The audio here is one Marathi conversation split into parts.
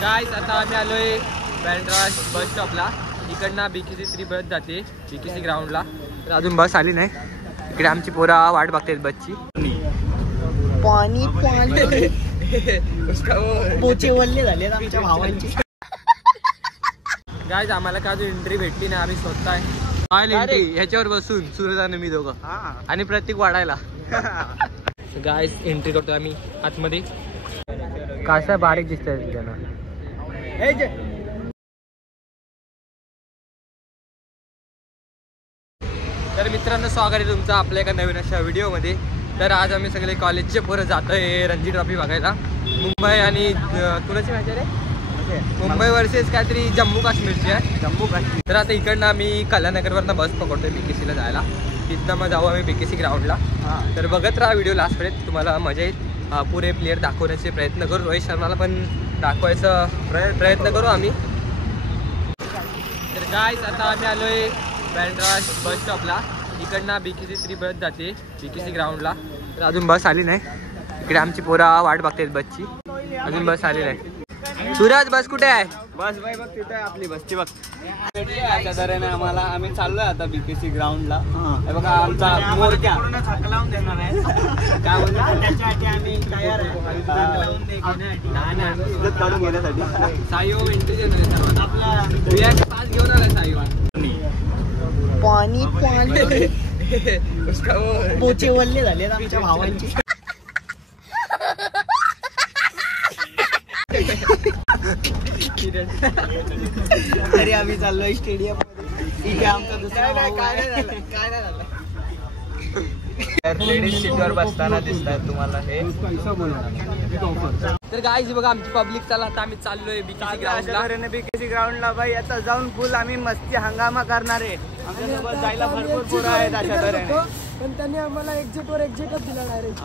गाइस आता आम्ही आलोय बँड्रा बस स्टॉपला. इकडनं BKC बस जाते BKC ग्राउंडला. तर अजून बस आली नाही. इकडे आमची पोरा वाट बघतात बसची. पाणी पाणी पोचे वल्ले झाले आमच्या भावांची. गाइस आम्हाला का अजून एंट्री भेटली नाही. आम्ही स्वतः ह्याच्यावर बसून सूर्यदान मी दोघं आणि प्रत्येक वाढायला. गाइस एंट्री करतो आम्ही आतमध्ये. कासा बारीक दिसतंय त्यांना. तर मित्रांनो स्वागत आहे तुमचं आपल्या एका नवीन अशा व्हिडिओमध्ये. तर आज आम्ही सगळे कॉलेजचे पोरं जातोय रणजी ट्रॉफी बघायला. मुंबई आणि कुणाची मॅच आहे रे? मुंबई वर्सेस काहीतरी जम्मू काश्मीरची आहे. जम्मू काश्मीर. तर आता इकडनं आम्ही कल्याणनगरवरनं बस पकडतोय BKCला जायला. तिथनं मग जाऊ आम्ही BKC ग्राउंडला. तर बघत राहा व्हिडिओ लास्टपर्यंत, तुम्हाला मजा येईल. पुरे प्लेयर दाखवण्याचे प्रयत्न करू. रोहित शर्माला पण दाखवायचा प्रयत्न करू आम्ही. तर गाइस आता आम्ही आलोय बँड्रा बस स्टॉपला. इकडनं BKC बस जाते BKC ग्राउंडला. तर अजून बस आली नाही. इकडे आमची पोरा वाट बघतात बसची. अजून बस आली नाही. सूरज बस कुठे आहे? बस बाई बघ तिथे आपली बसची बघ. अशा तऱ्हेने आम्हाला आम्ही चाललोय आता BKC ग्राउंडला. बघा आमचा मोरक्या लावून देणार आहे. काय बोलतो त्याच्यासाठी आम्ही तयार आहे काढून घेण्यासाठी. सायो एंट्री देणार आपला पास घेऊन आलाय सायो. पाणी पाणी पोचे वल्ले झाले आमच्या भावांची. तरी आम्ही चाललोय स्टेडियम मध्ये. इथे आमचा दुसरा काय नाही झालं. लेडीज सीटवर बसताना दिसतात तुम्हाला हे. तर गाइस बघा आमची पब्लिक चला आता आम्ही चाललोय BKC ग्राउंडला. BKC ग्राउंडला बाई आता जाऊन फुल आम्ही मस्ती हंगामा करणार आहे. आमच्यासोबत जायला भरपूर पोरं आहेत अशा तऱ्हेने. पण त्यांनी आम्हाला एक्झिटवर एक्झिटच दिला डायरेक्ट.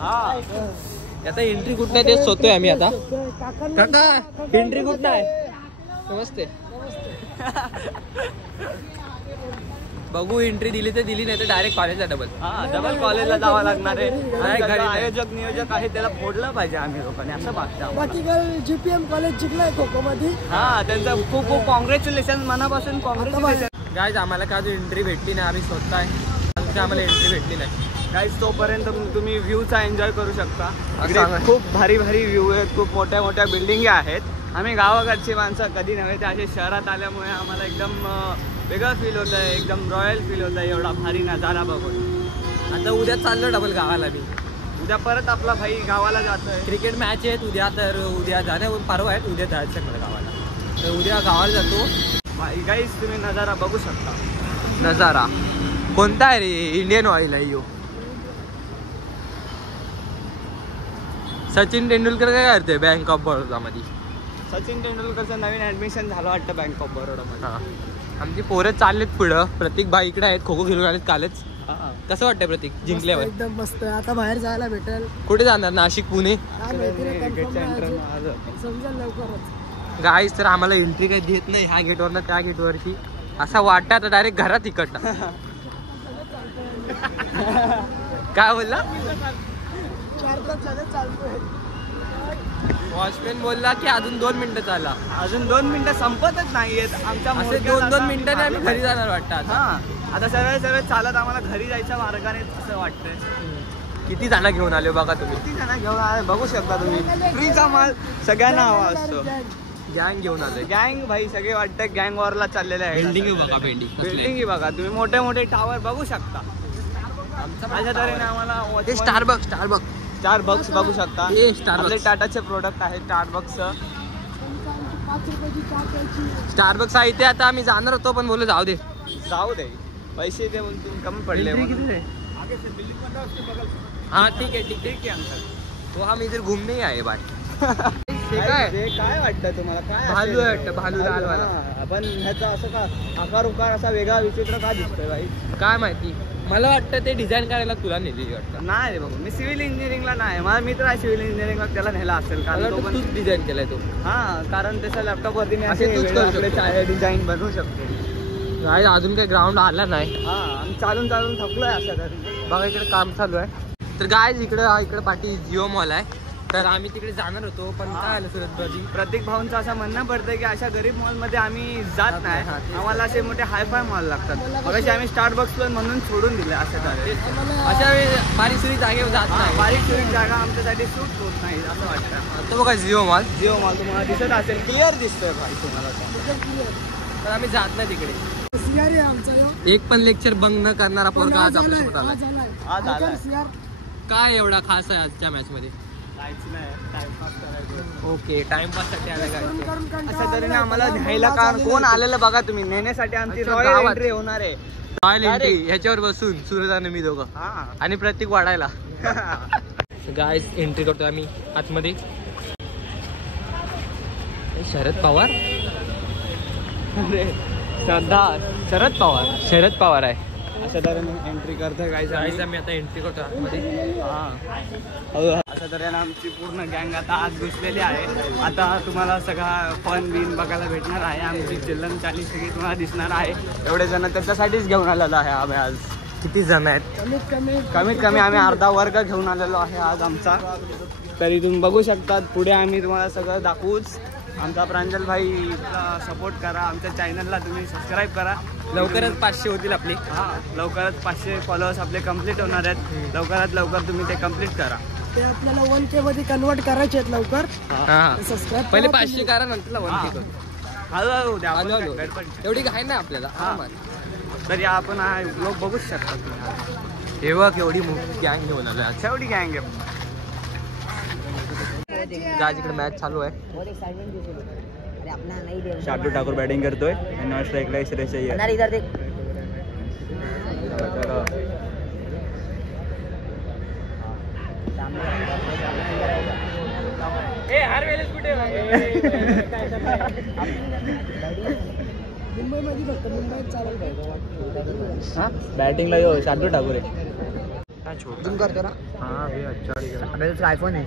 आता एंट्री कुठं आहे ते शोधतोय आम्ही आता. एंट्री कुठं आहे नमस्ते. बघू एंट्री दिली तर दिली, नाही तर डायरेक्ट कॉलेजला डबल कॉलेजला जावं लागणार आहे. आयोजक नियोजक आहे त्याला फोडलं पाहिजे आम्ही लोकांनी असं बघता. बाकी GPM कॉलेज जिंकलाय खो खो मध्ये. त्यांचं खूप खूप कॉंग्रॅच्युलेशन मनापासून कॉंग्रॅच्युलेशन. गाइस आम्हाला का अजून एंट्री भेटली नाही. आम्ही स्वतः आम्हाला एंट्री भेटली नाही. गाइस तोपर्यंत तुम्ही व्ह्यूचा एन्जॉय करू शकता. खूप भारी भारी व्ह्यू आहेत. खूप मोठ्या मोठ्या बिल्डिंगी आहेत. आम्ही गावाकडची माणसं कधी नव्हे ते असे शहरात आल्यामुळे आम्हाला एकदम वेगळं फील होतं आहे. एकदम रॉयल फील होतं आहे एवढा भारी नजारा बघून. आता उद्या चाललो डबल गावाला. मी उद्या परत आपला भाई गावाला जातोय. क्रिकेट मॅच आहेत उद्या. तर उद्या जाण्या परवा आहेत. उद्या जायचं मला गावाला. तर उद्या गावाला जातो. गाइस तुम्ही नजारा बघू शकता. नजारा कोणता आहे रे? इंडियन ऑइल आहे. सचिन तेंडुलकर काय करते बँक ऑफ बरोडा मध्ये? सचिन तेंडुलकरचं नवीन ऍडमिशन झालं वाटतं बँक ऑफ बरोडा मध्ये. आमची पोरं चाललेत पुढं. प्रतीक बाई इकडे आहेत. खो खो खेळून आलेत कालच. कसं वाटतंय प्रतीक जिंकल्यावर? एकदम मस्त. आता बाहेर जायला भेटेल. कुठे जाणार? नाशिक पुणे समजेल लवकरच. गाइस तर आम्हाला एंट्री काही देत नाही ह्या गेटवरनं त्या गेटवरची. असा वाटतं आता डायरेक्ट घरात इकडनं. काय बोलला? वॉचमॅन बोलला की अजून 2 मिनिटं चाला. अजून 2 मिनिटं संपतच नाहीयेत. आमच्या 2 मिनिटांनी आम्ही घरी जाणार वाटतं. आता सरळ चालत आम्हाला घरी जायच्या मार्गाने असं वाटतंय. किती जण घेऊन आले बघा तुम्ही. किती जण घेऊन आले बघू शकता तुम्ही. फ्रीचा माल सगळ्यांना हवा असतो. गँग घेऊन आले. गँग भाई सगळे वाटतं गँग वॉरला चाललेले आहे. बिल्डिंग बघा. बिल्डिंग बघा तुम्ही. मोठे मोठे टावर बघू शकता. अशा तऱ्हेने आम्हाला स्टारबक्स बघू शकता. आपले टाटाचे प्रोडक्ट आहे स्टारबक्स. स्टारबक्स आहे इथे. आता आम्ही जाणार होतो पण बोललो जाऊ दे पैसे दे म्हणून कमी पडले. हाँ ठीक है अंकल. तो हम इधर घूमने ही आए भाई. काय वाटतं तुम्हाला? काय भालू वाटतं? भालू लालवाला. पण ह्याचा असं का आकार उकार असा वेगळा विचित्र का दिसतोय भाई? काय माहिती. मला वाटतं ते डिझाईन करायला तुला नेली वाटतं. नाही रे बाबा मी सिव्हिल इंजिनिअरिंगला नाही. माझा मित्र आहे सिव्हिल इंजिनिअरिंगला. त्याला नेला असेल कारण तूच डिझाईन केलाय तो. कारण त्याच्या लॅपटॉप वरती मी असे डिझाईन बनवू शकतो. अजून काही ग्राउंड आला नाही. आम्ही चालून थकलोय अशा तरी. बघा इकडे काम चालू आहे. तर गाइस इकडे पाठी जिओ मॉल आहे. तर आम्ही तिकडे जाणार होतो पण काय आलं सुरत बजी. प्रत्येक भाऊंचं असं म्हणणं पडतं की अशा गरीब मॉलमध्ये आम्ही जात नाही, आम्हाला असे मोठे हायफाय मॉल लागतात. मग आम्ही स्टारबक्स पण म्हणून सोडून दिले असे झाले. अशा वेळी बारीक सुरी जागेवर जात नाही. बारीक सुरीक जागा आमच्यासाठी सूट होत नाही असं वाटतं. तो बघा जिओ मॉल. जिओ मॉल तुम्हाला दिसत असेल, क्लिअर दिसतोय भाई तुम्हाला. तर आम्ही जात नाही तिकडे. सियार आहे आमचा ह्यो. एक पण लेक्चर बंग न करणारा पोरगा आज आपल्यासोबत आला. आज आलाय. सियार काय एवढा खास आहे आजच्या मॅच मध्ये? जायचं नाही, टाइमपास करायचं. ओके, टाइमपास साठी आला काय? अशा तऱ्हेने आम्हाला न्यायला कोण आलेलं बघा तुम्ही. नेण्यासाठी आमची अच्छा, रॉयल गावात. एंट्री होणार आहे. रॉयल एंट्री ह्याच्यावर बसून सूरज आणि मी दोघं हा. आणि प्रत्येक वाढायला. गाइस एंट्री करतो आम्ही आतमध्ये. शरद पवार. शरद पवार. शरद पवार आहे. अशा तऱ्हेने एंट्री करतोय गाइस आम्ही आता एंट्री करतो आतमध्ये. अशा तऱ्हेने आमची पूर्ण गँग आता आत घुसलेली आहे. आता तुम्हाला सगळा फन बिन बघायला भेटणार आहे. आमची चिल्लम चाली सगळी तुम्हाला दिसणार आहे. एवढे जण त्याच्यासाठीच घेऊन आलेलो आहे आम्ही आज. किती जण आहेत? कमीत कमी आम्ही अर्धा वर्ग घेऊन आलेलो आहे आज आमचा. तरी तुम्ही बघू शकतात. पुढे आम्ही तुम्हाला सगळं दाखवूच. आमचा प्रांजल भाईला सपोर्ट करा. आमच्या चॅनलला तुम्ही सबस्क्राईब करा. लवकरच 500 होतील आपले. लवकरच 500 फॉलोअर्स आपले कंप्लीट होणार आहेत. लवकरात लवकर तुम्ही ते कंप्लीट करा. ते आपल्याला 1K मध्ये कन्वर्ट करायचे आहेत लवकर. सबस्क्राईब पहिले 500 करा नंतर 1K करू. हळूहळू द्या. हळू हळू. एवढी घाई नाही आपल्याला. तरी आपण लोक बघूच शकतात. हे बघ एवढी मोठी गँग घेऊन आलो आज. एवढी गँग आहे. गाज इकडे मॅच चालू आहे. शार्दुल ठाकूर बॅटिंग करतोय. नॉन स्ट्राईकला श्रेयस अय्यर. मुंबईमध्ये फक्त मुंबईत चालू बॅटिंगला येऊ शार्दुल ठाकूर आहे. जिम करतो ना. अच्छा आयफोन आहे.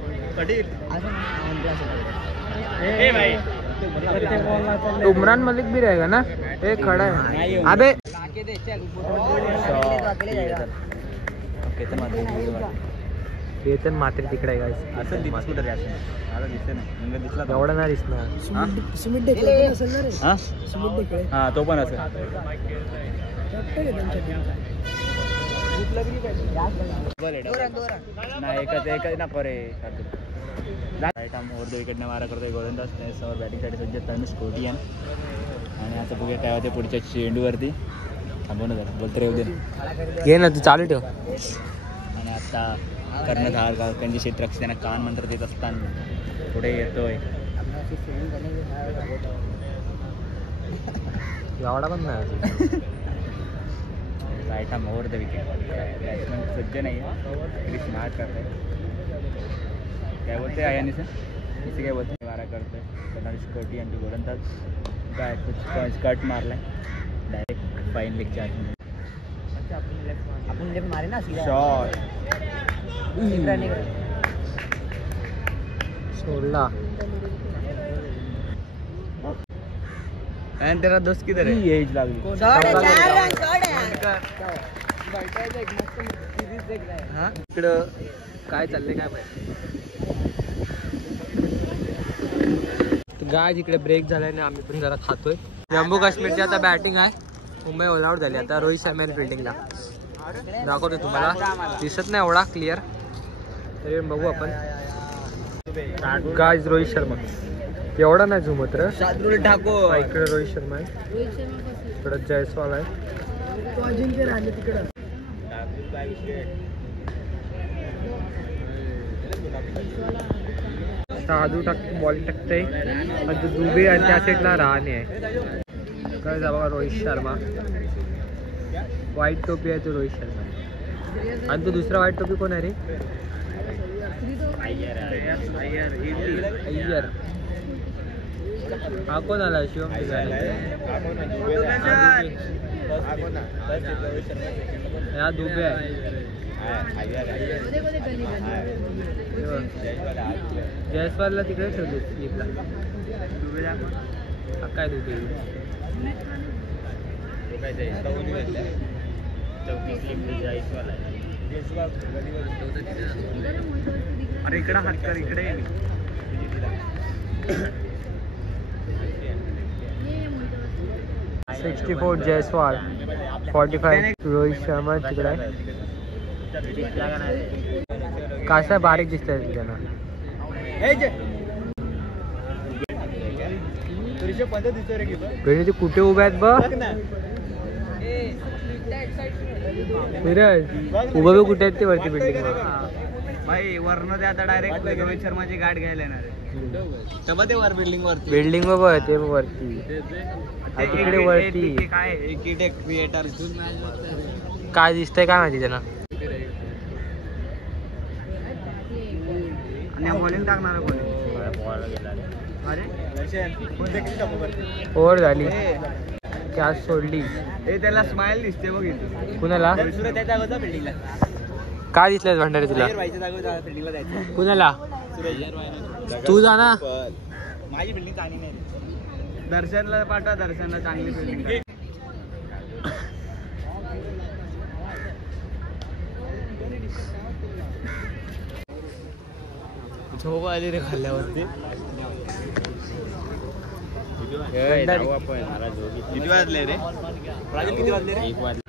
उमरान मलिक भी रहेगा ना. एक खड़ा है. अबे केतन मात्र तिकडे आहे guys. असं दिसत नाही. एवढा नाही दिसणार. सुमित डेकळे असेल ना रे. सुमित डेकळे. हा तो पण असेल. नाही एकच नको रे. दो इकडनं मारा करतोय गोलंदाज. समोर बॅटिंगसाठी सज्ज तनुष कोटियन. आणि आता बघूया काय होते पुढच्या चेंडूवरती. थांबव ना जरा, बोलते रे उद्या. घे ना तू चालू ठेव. आणि आता कर्णधार त्यांची क्षेत्ररक्षक कान मंत्र देत असताना पुढे येतोय. एवढा पण नाही. रायटा मोवर द विकेट. बॅट्समॅन सज्ज नाही आहे. स्मार्ट करतोय. काय बोलते आयानी सर. इथे काय बोलते. मारा करतोय तनुष कोटी यांची गोलंदाज. काय कट मारलाय डायरेक्ट फाईन लेगच्या आतमध्ये. आपण लेफ्ट मारे ना. शॉट सोडला. आणि तेरा दोस्त किधर है. एज लागली. इकडं काय चाललंय काय माहिती. गाय इकडे ब्रेक झालाय आणि आम्ही पण जरा खातोय. जम्मू काश्मीरची आता बॅटिंग आहे. मुंबई ऑल आउट झाली. आता रोहित शर्मा फिल्डिंगला दाखवतो तुम्हाला. दिसत नाही एवढा क्लिअर तरी बघू आपण. गाय रोहित शर्मा एवढा नाही झुमत रे. शार्दुल ठाकूर. इकडे रोहित शर्मा आहे. इकडे जयस्वाल आहे. तो अजिंक्य राहिले तिकडं. शार्दुल ठाकूर बॉलिंग टाकते. आणि तो दुबे आणि त्या साईडला रहाणे आहे. काय बघा रोहित शर्मा. व्हाईट टोपी आहे तो रोहित शर्मा. आणि तो दुसरा व्हाईट टोपी कोण आहे रे. अय्यर. हा कोण आला. शिवम या दुबे आहे. जयस्वालला तिकडे ठेवले स्लीपला. हा काय दुबे. अरे इकडे हात कर, इकडे ये. 64 जयस्वाल, 45 रोहित शर्मा तिकडे आहे. कासा बारीक दिसतंय त्यांना. ते कुठे उभे आहेत बघ उभे कुठे आहेत ते वरती बिल्डिंग. भाई वरनं ते आता डायरेक्ट रोहित शर्माची गाठ घ्यायला येणार आहे. तेव्हा ते वर बिल्डिंग वरती बिल्डिंग बघ ते वरती तिकडे वरती काय एकिटेक क्रिएटर काय दिसतंय काय माहिती त्यांना. आणि बॉलिंग टाकणार कोणी. अरे ओव्हर झाली कॅच सोडली. हे त्याला स्माइल दिसते बघ इथे. कुणाला त्याच्या जागोचा बिल्डिंगला काय दिसलंय भांडारे तुला. व्हायच्या जागोचा बिल्डिंगला जायचं. कुणाला तू जा ना. माझी बिल्डिंग चांगली नाही. दर्शनला पाठवा, दर्शनला चांगली बिल्डिंग. झोप आली रे खाल्ल्यावरती. किती वाजले रे राजू, किती वाजले रे. 1 वाजले.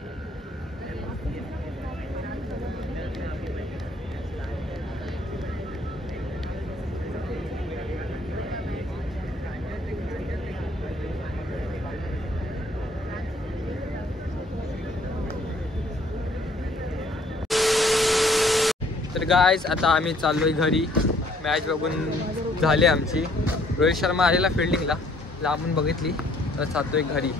तर गायज आता आम्ही चाललोय घरी. मॅच बघून झाली आमची. रोहित शर्मा आलेला फिल्डिंगला, लांबून बघितली तर चालतोय घरी.